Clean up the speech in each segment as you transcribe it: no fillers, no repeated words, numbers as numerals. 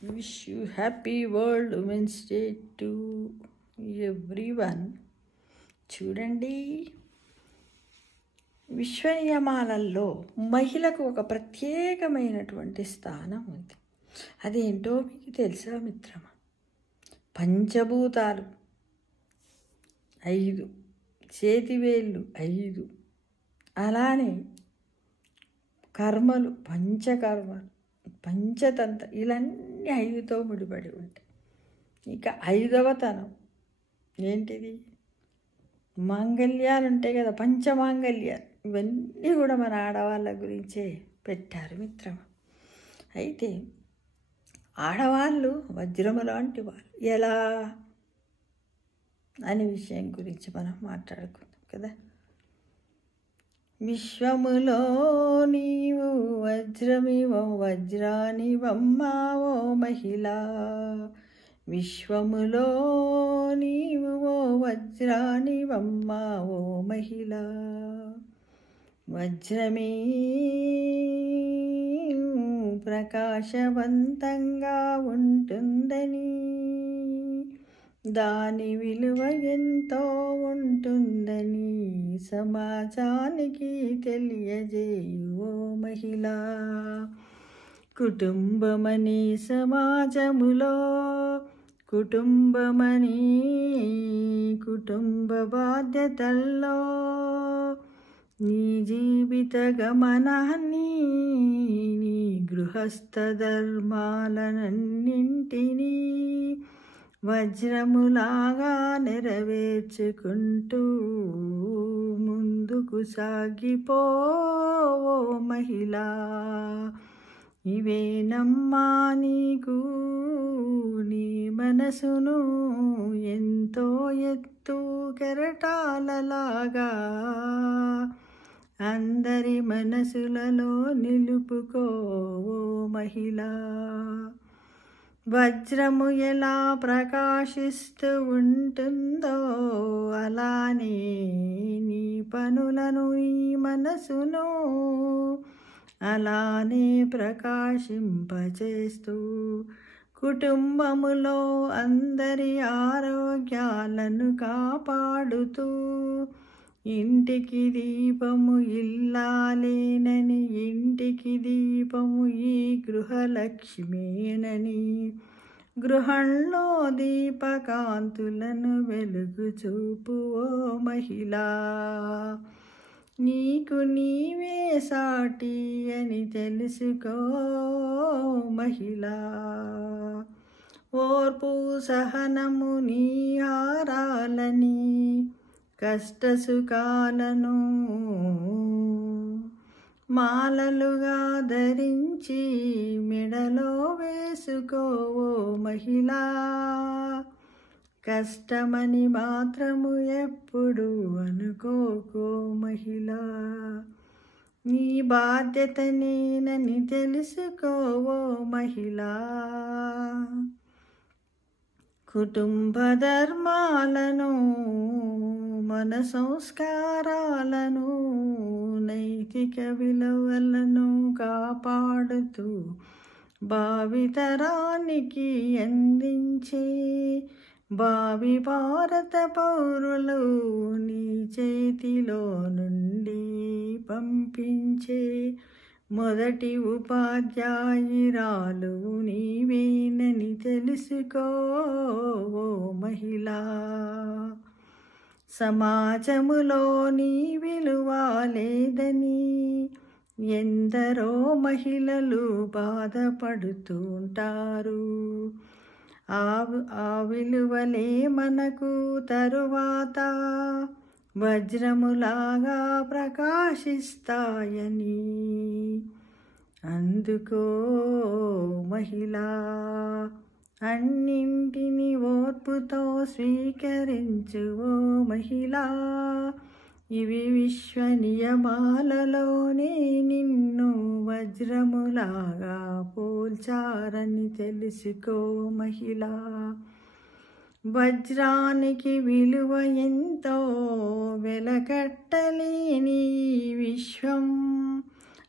Wish you happy World Women's Day to everyone. చూడండి, విశ్వ నియమాలలో మహిళకు ఒక ప్రత్యేకమైనటువంటి స్థానం ఉంది. అదేంటో మీకు తెలుసా మిత్రమా? పంచభూతాలు 5, చేతివేళ్ళు 5, అలానే కర్మలు, పంచకర్మలు, పంచతంత్ర, ఇవన్నీ 5తో ముడిపడి ఉంటాయి. ఇక 5వ తనం ఏంటిది? మాంగళ్యాలు ఉంటాయి కదా, పంచమాంగళ్యాలు. ఇవన్నీ కూడా మన ఆడవాళ్ళ గురించే పెట్టారు మిత్రమా. అయితే ఆడవాళ్ళు వజ్రము లాంటి వాళ్ళు ఎలా అనే విషయం గురించి మనం మాట్లాడుకుందాం కదా. విశ్వములో నీవు వజ్రమివో వజ్రానివమ్మావో మహిళ, విశ్వములో నీవు ఓ వజ్రానివమ్మావో మహిళ, వజ్రమే ప్రకాశవంతంగా ఉంటుందని, దాని విలువ ఎంతో ఉంటుందని సమాజానికి తెలియజేయు ఓ మహిళ. కుటుంబమని సమాజములో, కుటుంబమని కుటుంబ బాధ్యతల్లో నీ జీవిత గమనాన్ని, నీ గృహస్థ ధర్మాలన్నింటినీ వజ్రములాగా నెరవేర్చుకుంటూ ముందుకు సాగిపో ఓ మహిళ. ఇవేనమ్మా నీకు నీ మనసును ఎంతో ఎత్తు కెరటాలలాగా అందరి మనసులలో నిలుపుకో ఓ మహిళ. వజ్రము ఎలా ప్రకాశిస్తూ ఉంటుందో అలానే నీ పనులను, నీ మనసును అలానే ప్రకాశింపచేస్తూ కుటుంబములో అందరి ఆరోగ్యాలను కాపాడుతూ, ఇంటికి దీపము ఇల్లాలేనని, ఇంటికి దీపము ఈ గృహలక్ష్మేనని, గృహంలో దీపకాంతులను వెలుగు చూపు ఓ మహిళ. నీకు నీవే సాటి అని తెలుసుకో మహిళ. ఓర్పు సహనము నీ హారాలని, కష్టసుఖాలను మాలలుగా ధరించి మెడలో వేసుకో ఓ మహిళ. కష్టమని మాత్రము ఎప్పుడు అనుకోకో మహిళ. నీ బాధ్యత నేనని తెలుసుకో ఓ మహిళ. కుటుంబ ధర్మాలను, మన సంస్కారాలను, నైతిక విలువలను కాపాడుతూ భావితరానికి అందించే భావి భారత పౌరులు నీ చేతిలో నుండి పంపించే మొదటి ఉపాధ్యాయురాలు నీవేనని తెలుసుకో ఓ మహిళ. సమాజములో నీ విలువ లేదని ఎందరో మహిళలు బాధపడుతుంటారు. ఆ విలువలే మనకు తరువాత వజ్రములాగా ప్రకాశిస్తాయని అందుకో మహిళ. అన్నింటిని ఓర్పుతో స్వీకరించు ఓ మహిళ. ఇవి విశ్వ నియమాలలోనే నిన్ను వజ్రములాగా పోల్చారని తెలుసుకో మహిళ. వజ్రానికి విలువ ఎంతో వెలకట్టలేని విశ్వం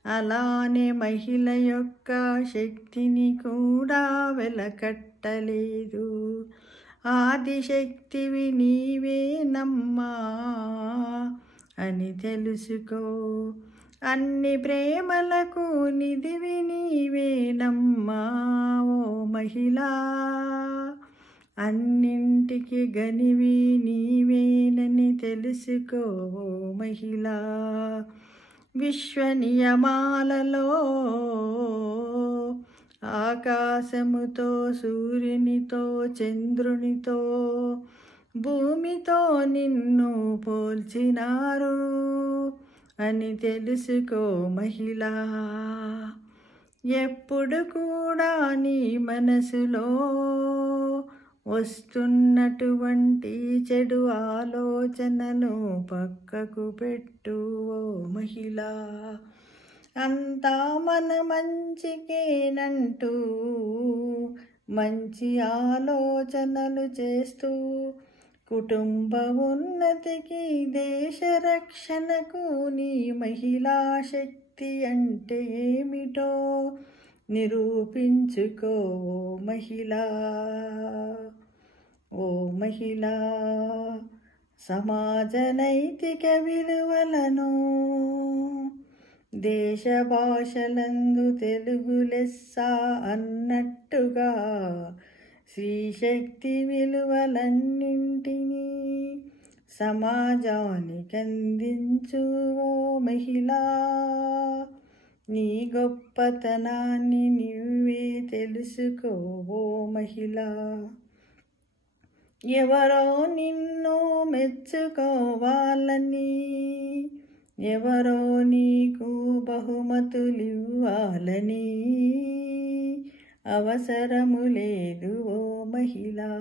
అలానే మహిళ యొక్క శక్తిని కూడా వెలకట్టలేదు. ఆదిశక్తివి నీవేనమ్మా అని తెలుసుకో. అన్ని ప్రేమలకు నిధివి నీవేనమ్మా ఓ మహిళా. అన్నింటికి గనివి నీవేనని తెలుసుకో ఓ మహిళా. విశ్వ నియమాలలో ఆకాశముతో, సూర్యునితో, చంద్రునితో, భూమితో నిన్ను పోల్చినారు అని తెలుసుకో మహిళా. ఎప్పుడు కూడా నీ మనసులో వస్తున్నటువంటి చెడు ఆలోచనలు పక్కకు పెట్టు ఓ మహిళా. అంతా మన మంచికేనంటూ మంచి ఆలోచనలు చేస్తూ కుటుంబ ఉన్నతికి, దేశ రక్షణకు నీ మహిళా శక్తి అంటే ఏమిటో నిరూపించుకో ఓ మహిళా. ఓ మహిళా, సమాజ నైతిక విలువలను దేశ భాషలందు తెలుగు లెస్స అన్నట్టుగా స్త్రీశక్తి విలువలన్నింటినీ సమాజానికి అందించు ఓ మహిళా. నీ గొప్పతనాన్ని నీవే తెలుసుకో ఓ మహిళా. ఎవరో నిన్ను మెచ్చుకోవాలని, ఎవరో నీకు బహుమతులివ్వాలని అవసరము లేదు ఓ మహిళా.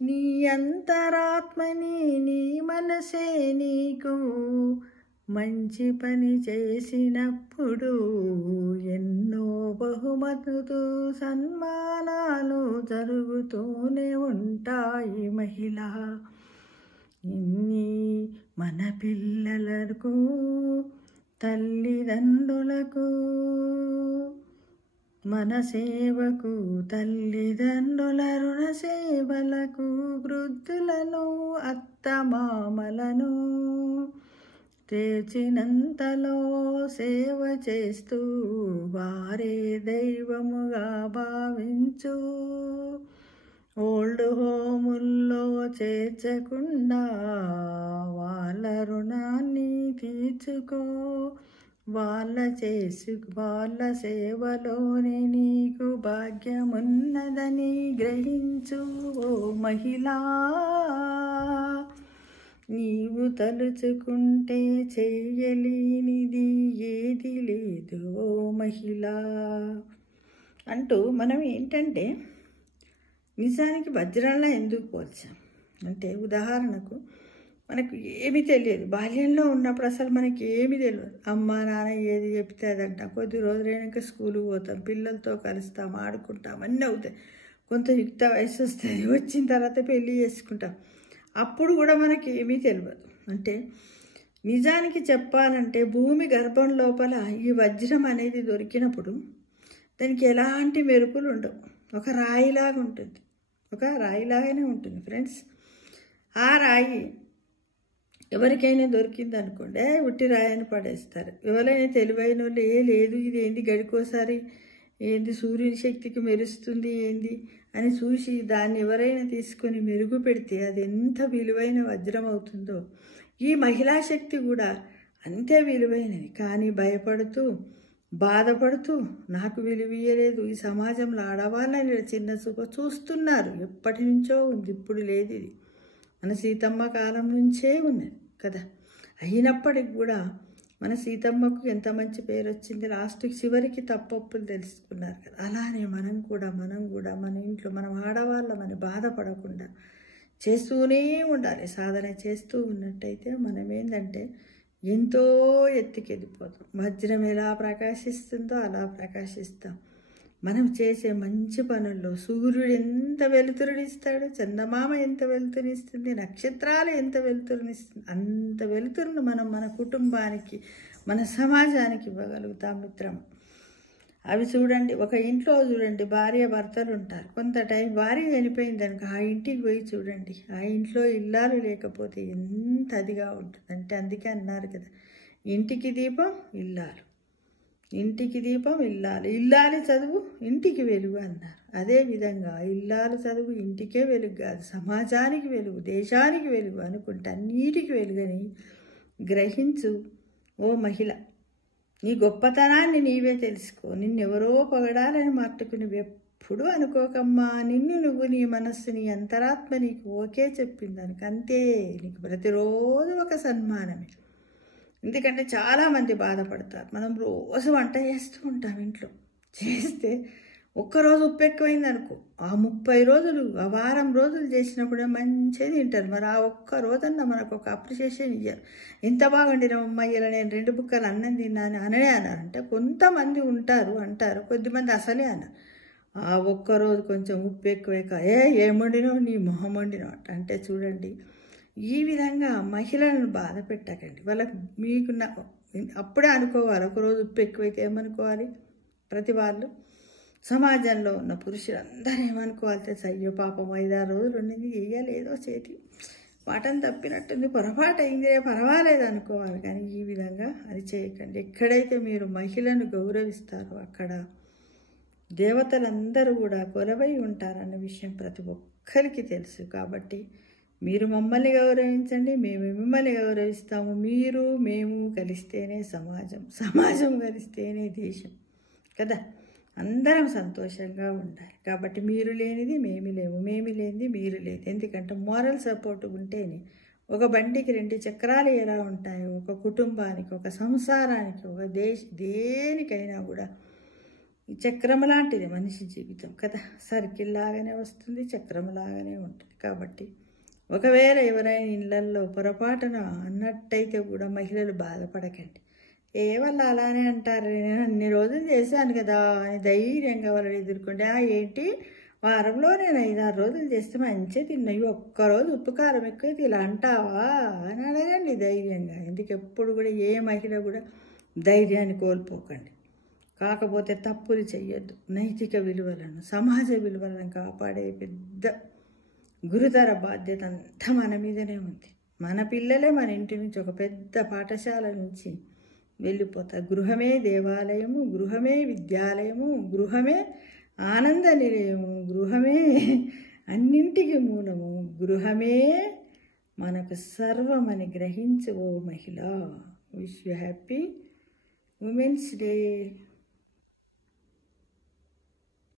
నీ అంతరాత్మని, నీ మనసే నీకు మంచి పని చేసినప్పుడు ఎన్నో బహుమతులు, సన్మానాలు జరుగుతూనే ఉంటాయి మహిళా. ఇన్ని మన పిల్లలకు, తల్లిదండ్రులకు, మన సేవకు, తల్లిదండ్రుల రుణ సేవలకు, వృద్ధులను, అత్తమామలను తెచ్చినంతలో సేవ చేస్తూ వారే దైవముగా భావించు. ఓల్డ్ హోముల్లో చేర్చకుండా వాళ్ళ రుణాన్ని తీర్చుకో. వాళ్ళ సేవలోనే నీకు భాగ్యమున్నదని గ్రహించు ఓ మహిళా. నీవు తలుచుకుంటే చెయ్యలేనిది ఏది లేదు ఓ మహిళా అంటూ మనం ఏంటంటే నిజానికి వజ్రాల్లో ఎందుకు పోల్చాం అంటే, ఉదాహరణకు మనకు ఏమీ తెలియదు. బాల్యంలో ఉన్నప్పుడు అసలు మనకి ఏమీ తెలియదు. అమ్మ నాన్న ఏది చెప్తే అదంట. కొద్ది రోజులైనాక స్కూల్కి పోతాం, పిల్లలతో కలుస్తాం, ఆడుకుంటాం, అన్నీ అవుతాయి. కొంత యుక్త వయసు వస్తుంది, వచ్చిన తర్వాత పెళ్ళి చేసుకుంటాం. అప్పుడు కూడా మనకి ఏమీ తెలియదు. అంటే నిజానికి చెప్పాలంటే భూమి గర్భం లోపల ఈ వజ్రం అనేది దొరికినప్పుడు దానికి ఎలాంటి మెరుపులు ఉండవు. ఒక రాయిలాగా ఉంటుంది, ఒక రాయిలాగానే ఉంటుంది ఫ్రెండ్స్. ఆ రాయి ఎవరికైనా దొరికింది అనుకోండి, ఉట్టి రాయని పడేస్తారు. ఎవరైనా తెలివైన వాళ్ళు లేదు ఇది ఏంది గడికోసారి ఏంది సూర్యుని శక్తికి మెరుస్తుంది ఏంది అని చూసి దాన్ని ఎవరైనా తీసుకొని మెరుగు పెడితే అది ఎంత విలువైన వజ్రం అవుతుందో, ఈ మహిళా శక్తి కూడా అంతే విలువైనది. కానీ భయపడుతూ, బాధపడుతూ నాకు విలువ ఇయ్యలేదు, ఈ సమాజంలో ఆడవాళ్ళని చిన్న చూప చూస్తున్నారు. ఎప్పటి నుంచో ఉంది, ఇప్పుడు లేదు. ఇది మన సీతమ్మ కాలం నుంచే ఉన్నది కదా. అయినప్పటికి కూడా మన సీతమ్మకు ఎంత మంచి పేరు వచ్చింది. లాస్ట్కి చివరికి తప్పొప్పులు తెలుసుకున్నారు కదా. అలానే మనం కూడా మన ఇంట్లో మనం ఆడవాళ్ళమని బాధపడకుండా చేస్తూనే ఉండాలి. సాధన చేస్తూ ఉన్నట్టయితే మనం ఏంటంటే ఎంతో ఎత్తుకెళ్ళిపోతాం. వజ్రం ఎలా ప్రకాశిస్తుందో అలా ప్రకాశిస్తాం. మనం చేసే మంచి పనుల్లో సూర్యుడు ఎంత వెలుతురునిస్తాడు, చందమామ ఎంత వెలుతురునిస్తుంది, నక్షత్రాలు ఎంత వెలుతురునిస్తుంది. అంత వెలుతురును మనం మన కుటుంబానికి, మన సమాజానికి ఇవ్వగలుగుతాం మిత్రం. అవి చూడండి, ఒక ఇంట్లో చూడండి, భార్య భర్తలు ఉంటారు. కొంత టైం భార్య చనిపోయింది అనుకో, ఆ ఇంటికి పోయి చూడండి, ఆ ఇంట్లో ఇల్లాలు లేకపోతే ఎంత అదిగా ఉంటుంది. అంటే అందుకే అన్నారు కదా, ఇంటికి దీపం ఇల్లాలు, ఇంటికి దీపం ఇల్లాలు, ఇల్లాలి చదువు ఇంటికి వెలుగు అన్నారు. అదేవిధంగా ఇల్లాలు చదువు ఇంటికే వెలుగు కాదు, సమాజానికి వెలుగు, దేశానికి వెలుగు అనుకుంటే అన్నిటికి వెలుగని గ్రహించు ఓ మహిళ. నీ గొప్పతనాన్ని నీవే తెలుసుకో. నిన్నెవరో పొగడాలని మట్టుకు నువ్వెప్పుడు అనుకోకమ్మా. నిన్ను నువ్వు, నీ మనస్సు, నీ అంతరాత్మ నీకు ఓకే చెప్పిందనుక అంతే. నీకు ప్రతిరోజు ఒక సన్మానమే. ఎందుకంటే చాలామంది బాధపడతారు. మనం రోజు వంట చేస్తూ ఉంటాం ఇంట్లో, చేస్తే ఒక్కరోజు ఉప్పు ఎక్కువైంది అనుకో, ఆ 30 రోజులు, ఆ వారం రోజులు చేసినప్పుడే మంచిగా తింటారు. మరి ఆ ఒక్క రోజన్నా మనకు ఒక అప్రిషియేషన్ ఇయ్యారు. ఎంత బాగుండినమ్మా, ఇలా నేను 2 బుక్కలు అన్నం తిన్నాను అననే అన్నారు. అంటే కొంతమంది ఉంటారు అంటారు, కొద్దిమంది అసలే అన్నారు. ఆ ఒక్కరోజు కొంచెం ఉప్పు ఎక్కువ ఏం వండినావు, నీ మొహం వండినావు అంటే చూడండి. ఈ విధంగా మహిళలను బాధ పెట్టకండి. వాళ్ళకు మీకు అప్పుడే అనుకోవాలి, ఒకరోజు ఉప్పు ఎక్కువైతే ఏమనుకోవాలి ప్రతి వాళ్ళు. సమాజంలో ఉన్న పురుషులందరూ ఏమనుకోవాలి తెలుసా, అయ్యో పాపం 5-6 రోజులు ఉండింది, వేయలేదో చేతి వాటని తప్పినట్టుంది, పొరపాటు అయిందే, పర్వాలేదు అనుకోవాలి. కానీ ఈ విధంగా అది చేయకండి. ఎక్కడైతే మీరు మహిళను గౌరవిస్తారో అక్కడ దేవతలందరూ కూడా కొలవై ఉంటారన్న విషయం ప్రతి ఒక్కరికి తెలుసు. కాబట్టి మీరు మమ్మల్ని గౌరవించండి, మేము మిమ్మల్ని గౌరవిస్తాము. మీరు మేము కలిస్తేనే సమాజం, సమాజం కలిస్తేనే దేశం కదా. అందరం సంతోషంగా ఉండాలి. కాబట్టి మీరు లేనిది మేము లేము, మేము లేనిది మీరు లేదు. ఎందుకంటే మోరల్ సపోర్ట్ ఉంటేనే ఒక బండికి 2 చక్రాలు ఎలా ఉంటాయో, ఒక కుటుంబానికి, ఒక సంసారానికి, ఒక దేనికైనా కూడా చక్రం లాంటిది మనిషి జీవితం కదా. సర్కిల్ లాగానే వస్తుంది, చక్రం లాగానే ఉంటుంది. కాబట్టి ఒకవేళ ఎవరైనా ఇళ్లల్లో పొరపాటున అన్నట్టయితే కూడా మహిళలు బాధపడకండి. వాళ్ళు అలానే అంటారు, నేను అన్ని రోజులు చేశాను కదా అని ధైర్యంగా వాళ్ళని ఎదుర్కొంటే, ఏంటి వారంలో నేను 5-6 రోజులు చేస్తే మంచిగా తిన్నాయి, ఒక్కరోజు ఉప్పు కారం ఎక్కువ ఇలా అంటావా అని అడగండి ధైర్యంగా. ఎందుకు ఎప్పుడు కూడా ఏ మహిళ కూడా ధైర్యాన్ని కోల్పోకండి. కాకపోతే తప్పులు చెయ్యొద్దు. నైతిక విలువలను, సమాజ విలువలను కాపాడే పెద్ద గురుతర బాధ్యత అంతా మన మీదనే ఉంది. మన పిల్లలే మన ఇంటి నుంచి ఒక పెద్ద పాఠశాల నుంచి వెళ్ళిపోతారు. గృహమే దేవాలయము, గృహమే విద్యాలయము, గృహమే ఆనంద నిలయము, గృహమే అన్నింటికి మూలము, గృహమే మనకు సర్వమని గ్రహించు ఓ మహిళ. Wish you happy women's day.